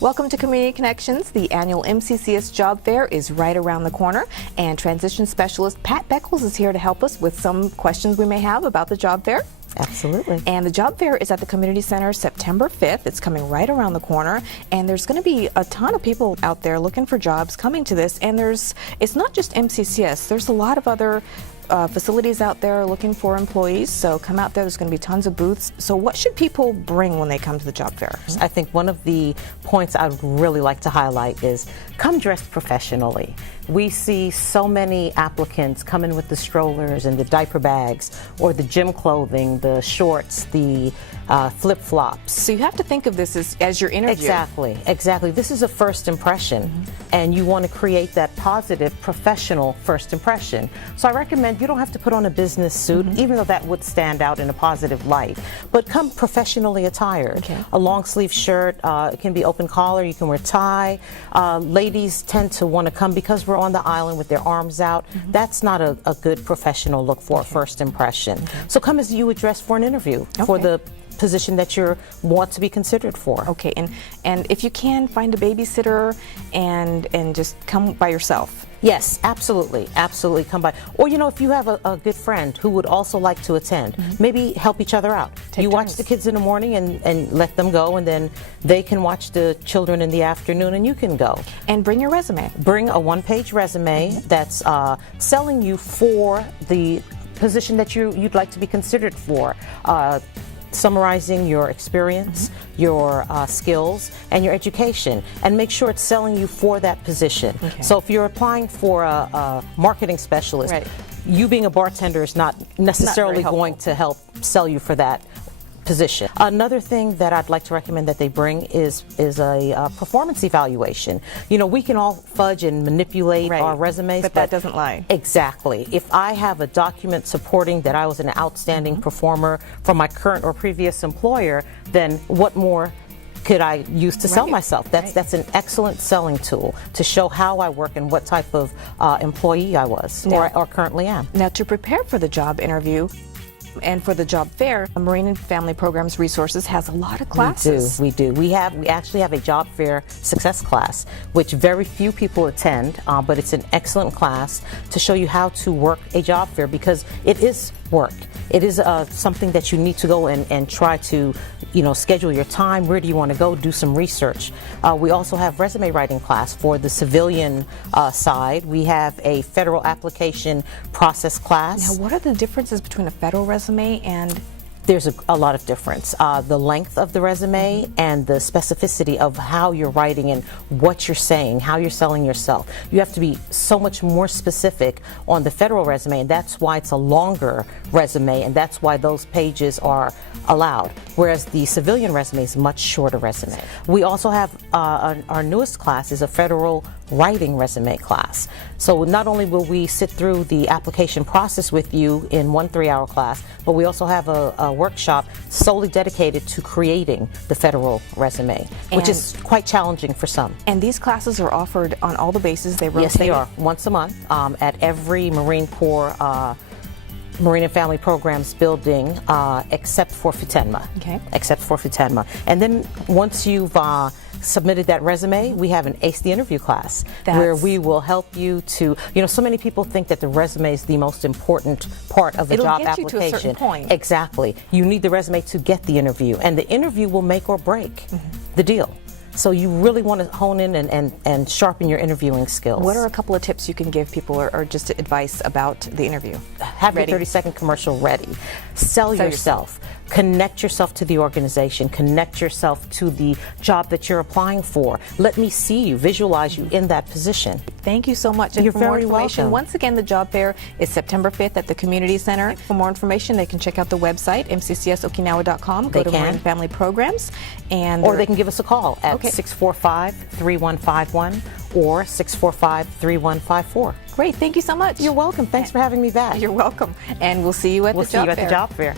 Welcome to Community Connections. The annual MCCS Job Fair is right around the corner, and Transition Specialist Pat Beckles is here to help us with some questions we may have about the job fair. Absolutely. And the job fair is at the community center September 5th. It's coming right around the corner, and there's going to be a ton of people out there looking for jobs coming to this. And it's not just MCCS. There's a lot of other facilities out there looking for employees, so come out there. There's going to be tons of booths. So what should people bring when they come to the job fair? I think one of the points I would really like to highlight is come dressed professionally. We see so many applicants come in with the strollers and the diaper bags or the gym clothing, the shorts, the flip-flops. So you have to think of this as your interview. Exactly. This is a first impression, and you want to create that positive, professional first impression. So I recommend you don't have to put on a business suit, even though that would stand out in a positive light, but come professionally attired. Okay. A long sleeve shirt, it can be open collar, you can wear tie. Ladies tend to want to come because we're on the island with their arms out. That's not a good professional look for a first impression. So come as you would dress for an interview for the position that you want to be considered for. Okay, and if you can, find a babysitter and just come by yourself. Yes, absolutely come by. Or if you have a good friend who would also like to attend, maybe help each other out. You watch the kids in the morning and let them go, and then they can watch the children in the afternoon and you can go. And bring your resume. Bring a one-page resume that's selling you for the position that you'd like to be considered for. Summarizing your experience, your skills, and your education, and make sure it's selling you for that position. So if you're applying for a marketing specialist, you being a bartender is not necessarily going to help sell you for that position. Another thing that I'd like to recommend that they bring is a performance evaluation. We can all fudge and manipulate our resumes, but that doesn't lie. Exactly. If I have a document supporting that I was an outstanding performer from my current or previous employer, then what more could I use to sell myself? That's an excellent selling tool to show how I work and what type of employee I was or currently am. Now, to prepare for the job interview and for the job fair, Marine and Family Programs Resources has a lot of classes. We do. We actually have a job fair success class, which very few people attend, but it's an excellent class to show you how to work a job fair, because it is work. It is something that you need to go and try to schedule your time. Where do you want to go? Do some research. We also have resume writing class for the civilian side. We have a federal application process class. Now, what are the differences between a federal resume and... There's a lot of difference. The length of the resume and the specificity of how you're writing and what you're saying, how you're selling yourself. You have to be so much more specific on the federal resume, and that's why it's a longer resume, and that's why those pages are allowed, whereas the civilian resume is a much shorter resume. We also have our newest class is a federal writing resume class. So not only will we sit through the application process with you in one 3-hour class, but we also have a workshop solely dedicated to creating the federal resume, which is quite challenging for some. And these classes are offered on all the bases they rotate? Yes, they are. Once a month at every Marine Corps Marine and Family Programs building, except for FITENMA. Except for FITENMA. And then once you've submitted that resume, we have an Ace the Interview class where we will help you to, so many people think that the resume is the most important part of the job application. It'll get you to a certain point. Exactly. You need the resume to get the interview, and the interview will make or break the deal. So you really want to hone in and sharpen your interviewing skills. What are a couple of tips you can give people, or just advice about the interview? Have your 30-second commercial ready. Sell yourself. Connect yourself to the organization. Connect yourself to the job that you're applying for. Let me see you, visualize you in that position. Thank you so much. And You're for more very information, welcome. once again, the job fair is September 5th at the Community Center. For more information, they can check out the website, mccsokinawa.com. Go to Marine Family Programs. Or they can give us a call at 645-3151 or 645-3154. Great. Thank you so much. You're welcome. Thanks for having me back. You're welcome. And we'll see you at the job fair. We'll see you at the job fair.